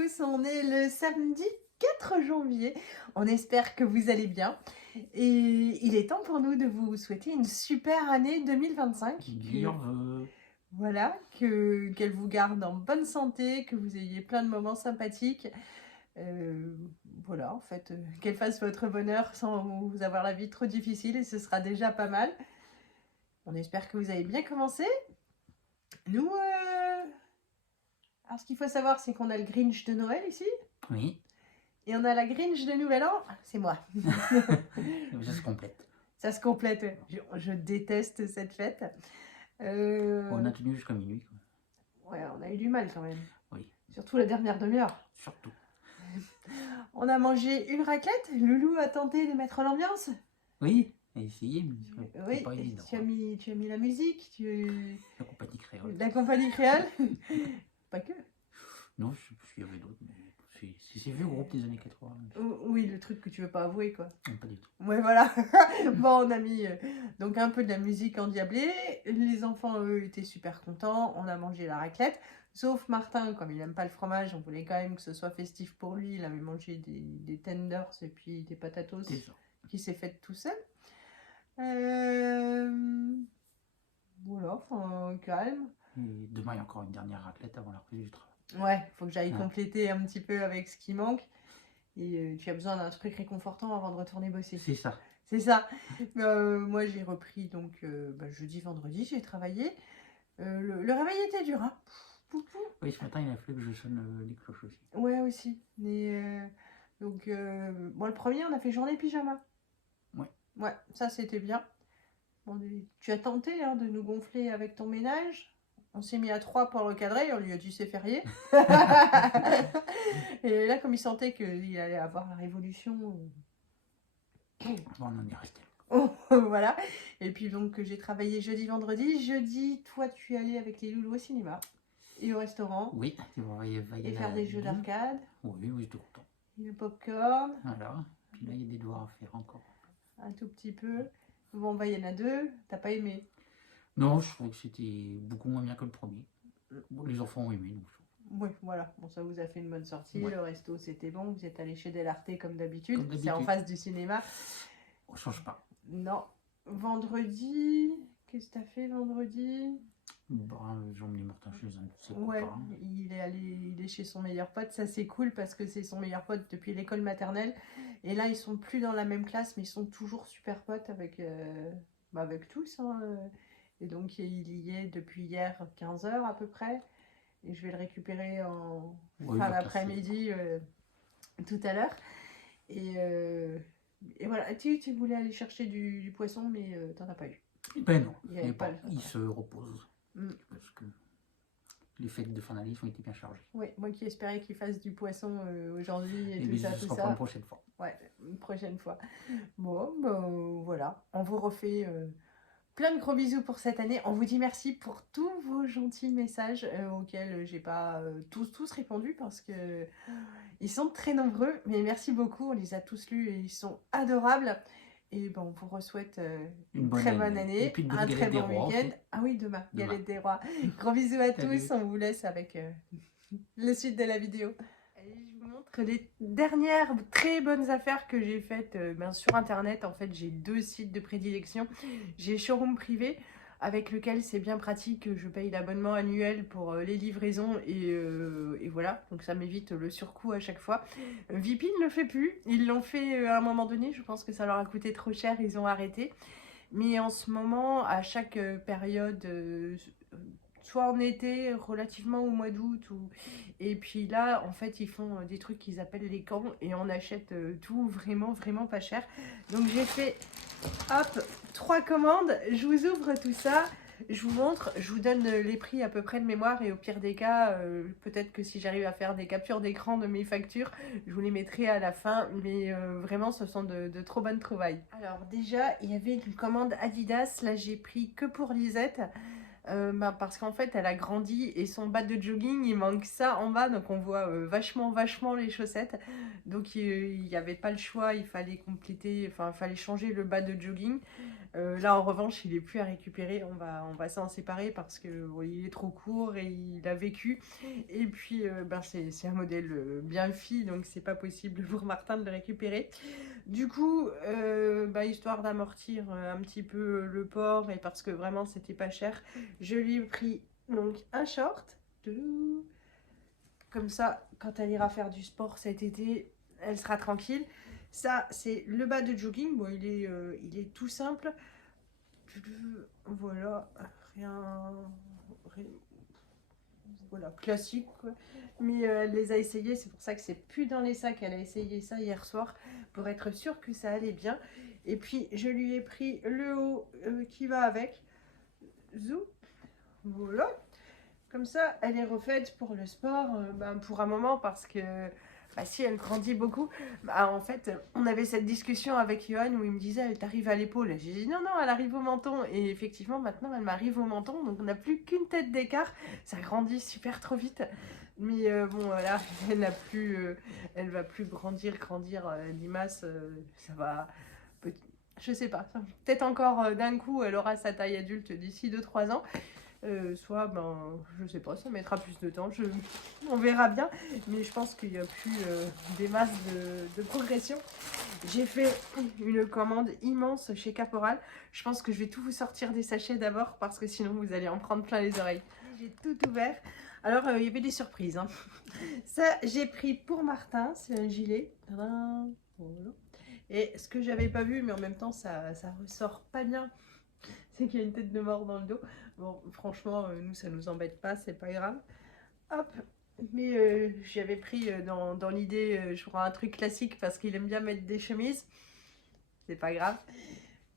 tous, on est le samedi 4 janvier, on espère que vous allez bien et il est temps pour nous de vous souhaiter une super année 2025. Voilà, qu'elle vous garde en bonne santé, que vous ayez plein de moments sympathiques. Voilà, en fait, qu'elle fasse votre bonheur sans vous avoir la vie trop difficile et ce sera déjà pas mal. On espère que vous avez bien commencé. Nous, alors ce qu'il faut savoir, c'est qu'on a le Grinch de Noël ici. Oui. Et on a la Grinch de Nouvel An. C'est moi. Ça se complète. Ça se complète. Je déteste cette fête. On a tenu jusqu'à minuit. Ouais, on a eu du mal quand même. Oui. Surtout la dernière demi-heure. Surtout. On a mangé une raclette. Loulou a tenté de mettre l'ambiance. Oui, a essayé, mais Oui, c'est pas évident. tu as mis la musique. La compagnie créole. La compagnie créole. Pas que. Non, je sais plus s'il y avait d'autres, mais c'est vieux groupe des années 80. Oui, le truc que tu veux pas avouer, quoi. Non, pas du tout. Ouais, voilà. Bon, on a mis donc un peu de la musique endiablée. Les enfants, eux, étaient super contents. On a mangé la raclette. Sauf Martin, comme il n'aime pas le fromage, on voulait quand même que ce soit festif pour lui. Il avait mangé des tenders et puis des patatos qui s'est fait tout seul. Voilà, enfin, calme. Et demain, il y a encore une dernière raclette avant la reprise du travail. Ouais, il faut que j'aille compléter un petit peu avec ce qui manque. Et tu as besoin d'un truc réconfortant avant de retourner bosser. C'est ça. C'est ça. Moi, j'ai repris donc jeudi, vendredi, j'ai travaillé. Le réveil était dur, hein. Poupou. Oui, ce matin, il a fallu que je sonne les cloches aussi. Ouais, aussi. Mais, donc, bon, le premier, on a fait journée pyjama. Ouais. Ouais, ça, c'était bien. Bon, tu as tenté de nous gonfler avec ton ménage. On s'est mis à 3 pour le cadrer, on lui a dit c'est férié. Et là, comme il sentait qu'il allait avoir la révolution... Bon, on en est resté. Voilà. Et puis donc j'ai travaillé jeudi, vendredi. Jeudi, toi tu es allé avec les loulous au cinéma et au restaurant. Oui, et faire des jeux d'arcade. Oui, j'étais content. Et le popcorn. Voilà. Puis là, il y a des devoirs à faire encore. Un tout petit peu. Bon, bah il y en a 2. T'as pas aimé? Non, je trouvais que c'était beaucoup moins bien que le premier. Bon, les enfants ont aimé. Donc... Oui, voilà. Bon, ça vous a fait une bonne sortie. Ouais. Le resto, c'était bon. Vous êtes allé chez Delarté comme d'habitude. C'est en face du cinéma. On change pas. Non. Vendredi, qu'est-ce que t'as fait vendredi? J'ai emmené Martin chez un de ses ouais, copains. il est chez son meilleur pote. Ça, c'est cool parce que c'est son meilleur pote depuis l'école maternelle. Et là, ils sont plus dans la même classe, mais ils sont toujours super potes avec, avec tous. Hein. Et donc, il y est depuis hier 15h à peu près. Et je vais le récupérer en fin d'après-midi tout à l'heure. Et voilà, tu voulais aller chercher du poisson, mais t'en as pas eu. Ben non, il se repose. Parce que les fêtes de fin d'année ont été bien chargées. Oui, moi qui espérais qu'il fasse du poisson aujourd'hui et tout ça. Ce sera pour une prochaine fois. Ouais, une prochaine fois. Bon, ben voilà, on vous refait plein de gros bisous pour cette année. On vous dit merci pour tous vos gentils messages auxquels j'ai pas tous répondu parce que ils sont très nombreux. Mais merci beaucoup, on les a tous lus et ils sont adorables. Et bon, on vous souhaite une très bonne année, un très bon week-end. Ah oui, demain, galette des rois. Gros bisous à tous, on vous laisse avec le suite de la vidéo. Je vous montre les dernières très bonnes affaires que j'ai faites sur internet. En fait, j'ai 2 sites de prédilection. J'ai Showroom Privé avec lequel c'est bien pratique. Je paye l'abonnement annuel pour les livraisons et voilà. Donc ça m'évite le surcoût à chaque fois. Vipin ne le fait plus. Ils l'ont fait à un moment donné. Je pense que ça leur a coûté trop cher. Ils ont arrêté. Mais en ce moment, à chaque période... soit en été, relativement au mois d'août. Et puis là, en fait, ils font des trucs qu'ils appellent les camps. Et on achète tout vraiment, vraiment pas cher. Donc j'ai fait, hop, 3 commandes. Je vous ouvre tout ça. Je vous montre. Je vous donne les prix à peu près de mémoire. Et au pire des cas, peut-être que si j'arrive à faire des captures d'écran de mes factures, je vous les mettrai à la fin. Mais vraiment, ce sont de trop bonnes trouvailles. Alors déjà, il y avait une commande Adidas. Là, j'ai pris que pour Lisette. Parce qu'en fait elle a grandi et son bas de jogging il manque ça en bas, donc on voit vachement les chaussettes, donc il n'y avait pas le choix, il fallait compléter, enfin il fallait changer le bas de jogging. Là, en revanche, il est plus à récupérer. On va s'en séparer parce que bon, il est trop court et il a vécu. Et puis, ben, c'est un modèle bien fille, donc c'est pas possible pour Martin de le récupérer. Du coup, bah, histoire d'amortir un petit peu le port et parce que vraiment c'était pas cher, je lui ai pris donc un short. Comme ça, quand elle ira faire du sport cet été, elle sera tranquille. Ça, c'est le bas de jogging. Bon, il est tout simple. Voilà, rien, voilà, classique quoi. Mais elle les a essayés, c'est pour ça que c'est plus dans les sacs. Elle a essayé ça hier soir pour être sûre que ça allait bien. Et puis je lui ai pris le haut qui va avec. Zou, voilà. Comme ça, elle est refaite pour le sport, ben, pour un moment parce que bah, si elle grandit beaucoup, bah, en fait, on avait cette discussion avec Johan où il me disait elle t'arrive à l'épaule. J'ai dit non, non, elle arrive au menton. Et effectivement, maintenant, elle m'arrive au menton, donc on n'a plus qu'une tête d'écart. Ça grandit super trop vite. Mais bon, voilà, elle n'a plus, elle va plus grandir limace. Ça va, je sais pas, peut-être encore d'un coup, elle aura sa taille adulte d'ici 2-3 ans. Soit, ben, je sais pas, ça mettra plus de temps, on verra bien, mais je pense qu'il n'y a plus des masses de progression. J'ai fait une commande immense chez Caporal. Je pense que je vais tout vous sortir des sachets d'abord parce que sinon vous allez en prendre plein les oreilles. J'ai tout ouvert. Alors, il y avait des surprises. Hein. Ça, j'ai pris pour Martin, c'est un gilet. Voilà. Et ce que j'avais pas vu, mais en même temps, ça ressort pas bien, c'est qu'il y a une tête de mort dans le dos. Bon, franchement, nous, ça nous embête pas, c'est pas grave. Hop, mais j'avais pris dans l'idée, je prends un truc classique parce qu'il aime bien mettre des chemises. C'est pas grave.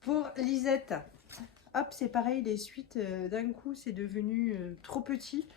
Pour Lisette, hop, c'est pareil, les suites, d'un coup, c'est devenu trop petit.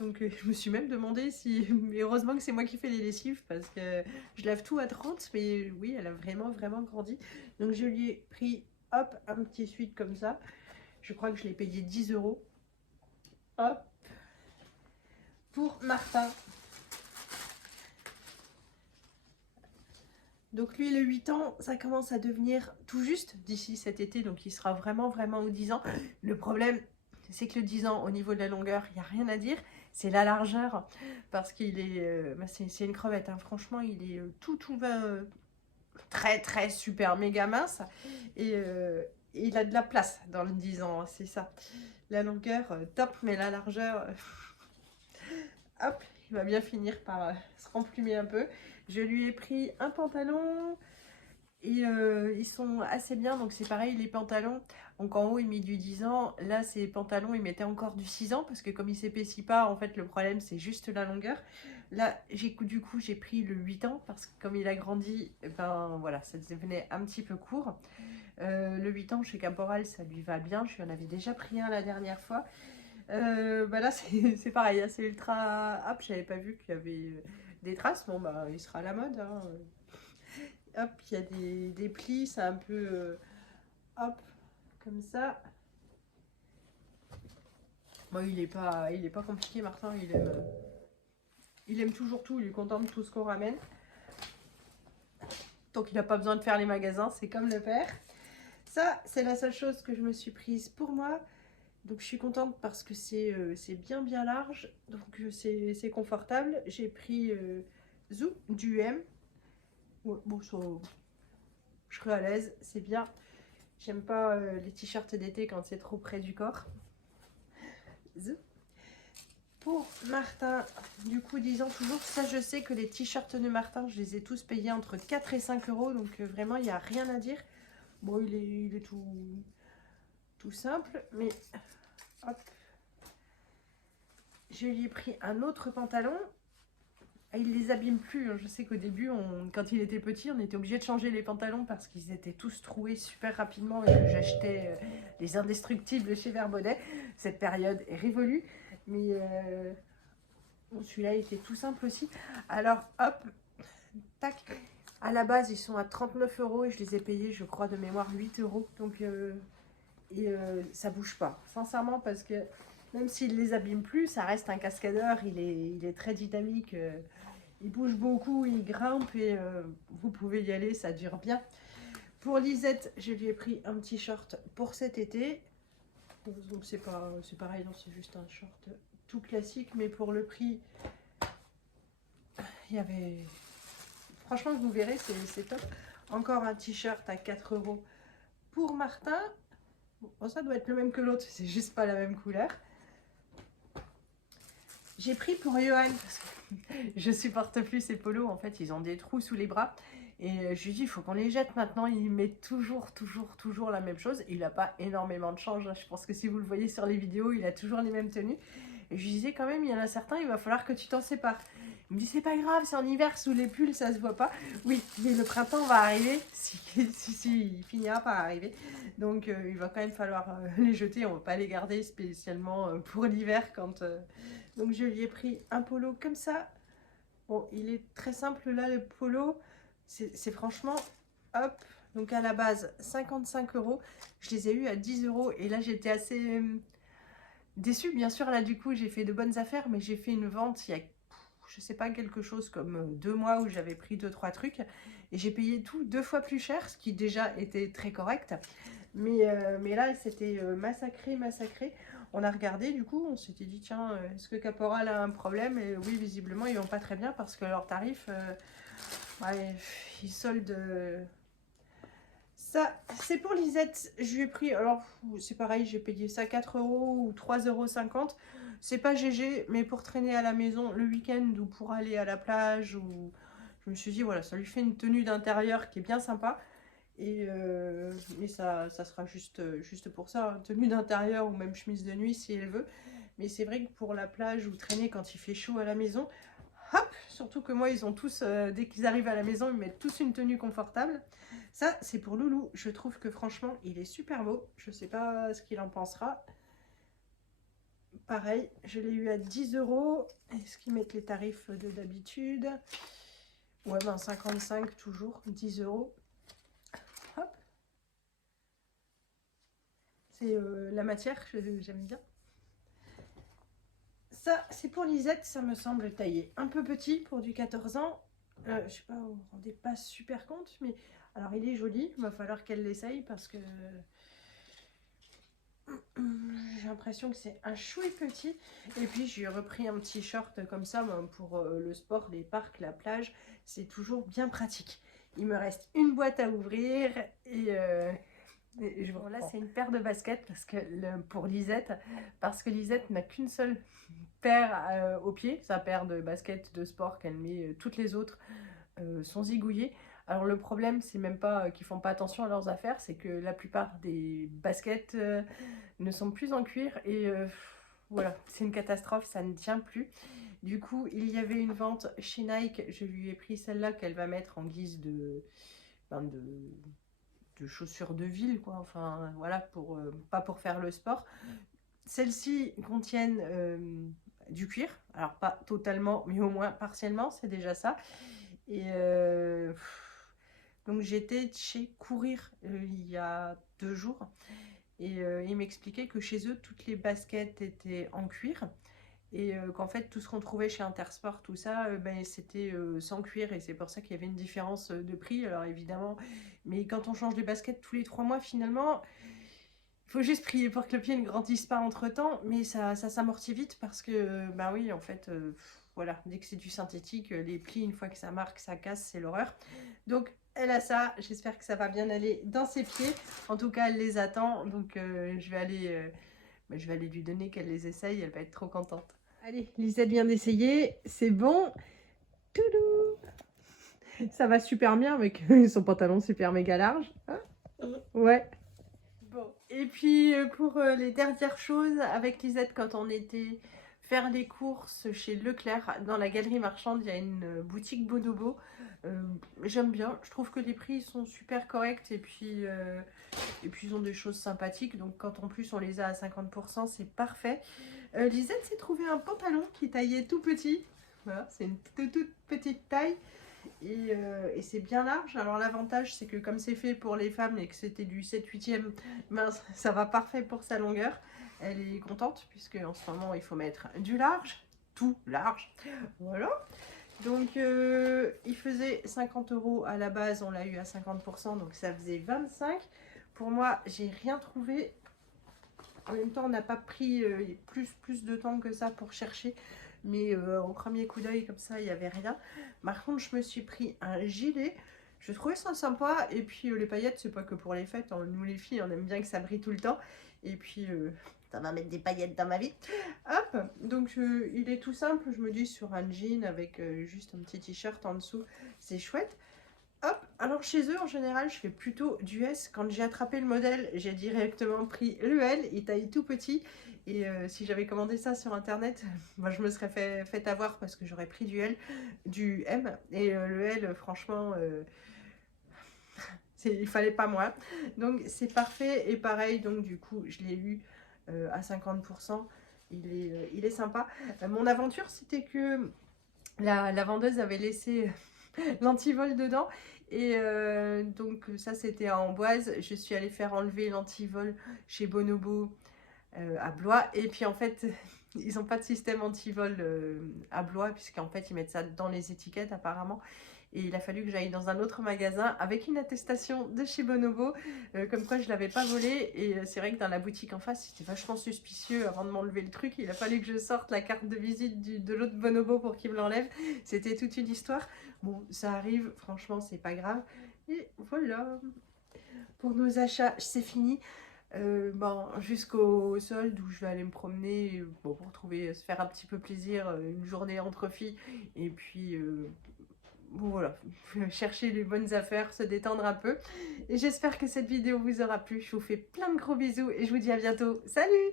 Donc je me suis même demandé si... Mais heureusement que c'est moi qui fais les lessives parce que je lave tout à 30. Mais oui, elle a vraiment, vraiment grandi. Donc je lui ai pris, hop, un petit suite comme ça. Je crois que je l'ai payé 10 €. Hop. Pour Martin. Donc lui, le 8 ans, ça commence à devenir tout juste d'ici cet été. Donc il sera vraiment, vraiment aux 10 ans. Le problème, c'est que le 10 ans, au niveau de la longueur, il n'y a rien à dire. C'est la largeur. Parce qu'il est... bah c'est une crevette. Hein. Franchement, il est tout très, très, super, méga mince. Et il a de la place dans le 10 ans. Hein, c'est ça. La longueur, top. Mais la largeur... hop, il va bien finir par se remplumer un peu. Je lui ai pris un pantalon et ils sont assez bien. Donc c'est pareil, les pantalons. Donc en haut, il met du 10 ans. Là, ces pantalons, il mettait encore du 6 ans parce que comme il s'épaissit pas, en fait, le problème, c'est juste la longueur. Là, du coup, j'ai pris le 8 ans parce que comme il a grandi, ben voilà, ça devenait un petit peu court. Le 8 ans chez Caporal, ça lui va bien. Je lui en avais déjà pris un la dernière fois. Bah là, c'est pareil, hein, c'est ultra hop, j'avais pas vu qu'il y avait des traces. Bon, bah, il sera à la mode. Hein. Hop, il y a des plis, c'est un peu hop, comme ça. Bon, il est pas compliqué, Martin. Il aime toujours tout. Il est content de tout ce qu'on ramène. Donc, il n'a pas besoin de faire les magasins. C'est comme le père. Ça, c'est la seule chose que je me suis prise pour moi. Donc je suis contente parce que c'est bien large, donc c'est confortable. J'ai pris Zou du M. Ouais, bon, je serai à l'aise, c'est bien. J'aime pas les t-shirts d'été quand c'est trop près du corps. Zou. Pour Martin, du coup, disons toujours, ça je sais que les t-shirts de Martin, je les ai tous payés entre 4 et 5 €, donc vraiment, il n'y a rien à dire. Bon, il est tout simple, mais hop. Je lui ai pris un autre pantalon. Il les abîme plus. Je sais qu'au début, quand il était petit, on était obligé de changer les pantalons parce qu'ils étaient tous troués super rapidement et que j'achetais les indestructibles chez Verbaudet. Cette période est révolue. Mais bon, celui-là était tout simple aussi. Alors, hop, tac. À la base, ils sont à 39 € et je les ai payés, je crois, de mémoire 8 €. Donc, ça bouge pas. Sincèrement, parce que même s'il les abîme plus, ça reste un cascadeur. Il est très dynamique. Il bouge beaucoup, il grimpe et vous pouvez y aller, ça dure bien. Pour Lisette, je lui ai pris un petit short pour cet été. Donc c'est pareil, non, c'est juste un short tout classique, mais pour le prix, il y avait... Franchement, vous verrez, c'est top. Encore un t-shirt à 4 € pour Martin. Bon, ça doit être le même que l'autre, c'est juste pas la même couleur. J'ai pris pour Johan, parce que je supporte plus ces polos, en fait, ils ont des trous sous les bras. Et je lui dis, il faut qu'on les jette maintenant. Il met toujours la même chose. Il n'a pas énormément de change. Je pense que si vous le voyez sur les vidéos, il a toujours les mêmes tenues. Et je lui disais quand même, il y en a certains, il va falloir que tu t'en sépares. Il me dit, c'est pas grave, c'est en hiver, sous les pulls, ça se voit pas. Oui, mais le printemps va arriver. Si, il finira par arriver. Donc, il va quand même falloir les jeter. On ne va pas les garder spécialement pour l'hiver. Donc, je lui ai pris un polo comme ça. Bon, il est très simple là, le polo. C'est franchement, hop, donc à la base 55 €, je les ai eu à 10 € et là j'étais assez déçue. Bien sûr, là du coup j'ai fait de bonnes affaires, mais j'ai fait une vente il y a, je sais pas, quelque chose comme 2 mois où j'avais pris 2-3 trucs et j'ai payé tout 2 fois plus cher, ce qui déjà était très correct. Mais là c'était massacré. On a regardé, du coup on s'était dit tiens, est-ce que Caporal a un problème? Et oui, visiblement ils vont pas très bien parce que leurs tarifs... ouais, il solde. Ça, c'est pour Lisette. Je lui ai pris, alors c'est pareil, j'ai payé ça 4 € ou 3,50 €. C'est pas GG, mais pour traîner à la maison le week-end ou pour aller à la plage, ou je me suis dit, voilà, ça lui fait une tenue d'intérieur qui est bien sympa. Et ça sera juste pour ça, hein, tenue d'intérieur ou même chemise de nuit si elle veut. Mais c'est vrai que pour la plage ou traîner quand il fait chaud à la maison, hop, surtout que moi, ils ont tous, dès qu'ils arrivent à la maison, ils mettent tous une tenue confortable. Ça, c'est pour Loulou. Je trouve que franchement, il est super beau. Je sais pas ce qu'il en pensera. Pareil, je l'ai eu à 10 €. Est-ce qu'ils mettent les tarifs de d'habitude? Ouais, ben 55 toujours, 10 €. Hop. C'est la matière, j'aime bien. Ça, c'est pour Lisette, ça me semble taillé un peu petit pour du 14 ans. Je sais pas, vous vous rendez pas super compte, mais alors il est joli, il va falloir qu'elle l'essaye parce que j'ai l'impression que c'est un chouille petit. Et puis j'ai repris un petit short comme ça pour le sport, les parcs, la plage, c'est toujours bien pratique. Il me reste une boîte à ouvrir et bon, là c'est une paire de baskets parce que pour Lisette, parce que Lisette n'a qu'une seule paire au pied, sa paire de baskets de sport qu'elle met, toutes les autres sont zigouillées. Alors le problème, c'est même pas qu'ils font pas attention à leurs affaires, c'est que la plupart des baskets ne sont plus en cuir et voilà, c'est une catastrophe, ça ne tient plus. Du coup, il y avait une vente chez Nike, je lui ai pris celle-là qu'elle va mettre en guise de chaussures de ville, quoi. Enfin voilà, pas pour faire le sport. Celles-ci contiennent du cuir, alors pas totalement, mais au moins partiellement, c'est déjà ça. Et donc j'étais chez Courir il y a 2 jours et ils m'expliquaient que chez eux toutes les baskets étaient en cuir et qu'en fait tout ce qu'on trouvait chez Intersport, tout ça, ben, c'était sans cuir et c'est pour ça qu'il y avait une différence de prix. Alors évidemment, mais quand on change de basket tous les 3 mois finalement, il faut juste prier pour que le pied ne grandisse pas entre temps, mais ça s'amortit vite parce que ben oui, en fait, voilà, dès que c'est du synthétique, les plis, une fois que ça marque, ça casse, c'est l'horreur. Donc elle a ça, j'espère que ça va bien aller dans ses pieds. En tout cas, elle les attend, donc je vais aller lui donner qu'elle les essaye, elle va être trop contente. Allez, Lisette vient d'essayer, c'est bon. Toudou. Ça va super bien avec son pantalon super méga large. Hein, ouais. Bon, et puis pour les dernières choses, avec Lisette, quand on était faire les courses chez Leclerc, dans la galerie marchande, il y a une boutique Bonobo. J'aime bien, je trouve que les prix sont super corrects et puis ils ont des choses sympathiques. Donc quand en plus on les a à 50%, c'est parfait. Lisette s'est trouvé un pantalon qui taillait tout petit. Voilà, c'est une toute petite taille. Et c'est bien large. Alors l'avantage c'est que comme c'est fait pour les femmes et que c'était du 7/8e, ben, ça va parfait pour sa longueur. Elle est contente puisque en ce moment il faut mettre du large, tout large. Voilà. Donc il faisait 50 € à la base, on l'a eu à 50%, donc ça faisait 25. Pour moi, j'ai rien trouvé. En même temps, on n'a pas pris plus de temps que ça pour chercher. Mais au premier coup d'œil, comme ça, il n'y avait rien. Par contre, je me suis pris un gilet. Je trouvais ça sympa. Et puis, les paillettes, c'est pas que pour les fêtes, hein. Nous, les filles, on aime bien que ça brille tout le temps. Et puis, ça va mettre des paillettes dans ma vie. Hop, donc il est tout simple. Je me dis sur un jean avec juste un petit t-shirt en dessous. C'est chouette. Hop, alors chez eux, en général, je fais plutôt du S. Quand j'ai attrapé le modèle, j'ai directement pris le L, il taille tout petit. Et si j'avais commandé ça sur Internet, moi, je me serais fait avoir parce que j'aurais pris du L, du M. Et le L, franchement, il fallait pas moins. Donc, c'est parfait. Et pareil, donc du coup, je l'ai eu à 50%. Il est sympa. Mon aventure, c'était que la vendeuse avait laissé l'antivol dedans. Et donc ça c'était à Amboise. Je suis allée faire enlever l'antivol chez Bonobo à Blois. Et puis en fait, ils n'ont pas de système antivol à Blois, puisqu'en fait ils mettent ça dans les étiquettes apparemment. Et il a fallu que j'aille dans un autre magasin avec une attestation de chez Bonobo, comme quoi je ne l'avais pas volé. Et c'est vrai que dans la boutique en face, c'était vachement suspicieux avant de m'enlever le truc. Il a fallu que je sorte la carte de visite de l'autre Bonobo pour qu'il me l'enlève. C'était toute une histoire. Bon, ça arrive, franchement, c'est pas grave. Et voilà, pour nos achats, c'est fini. Bon, jusqu'au solde où je vais aller me promener bon, pour trouver, se faire un petit peu plaisir, une journée entre filles. Et puis... bon voilà, chercher les bonnes affaires, se détendre un peu. Et j'espère que cette vidéo vous aura plu. Je vous fais plein de gros bisous et je vous dis à bientôt. Salut!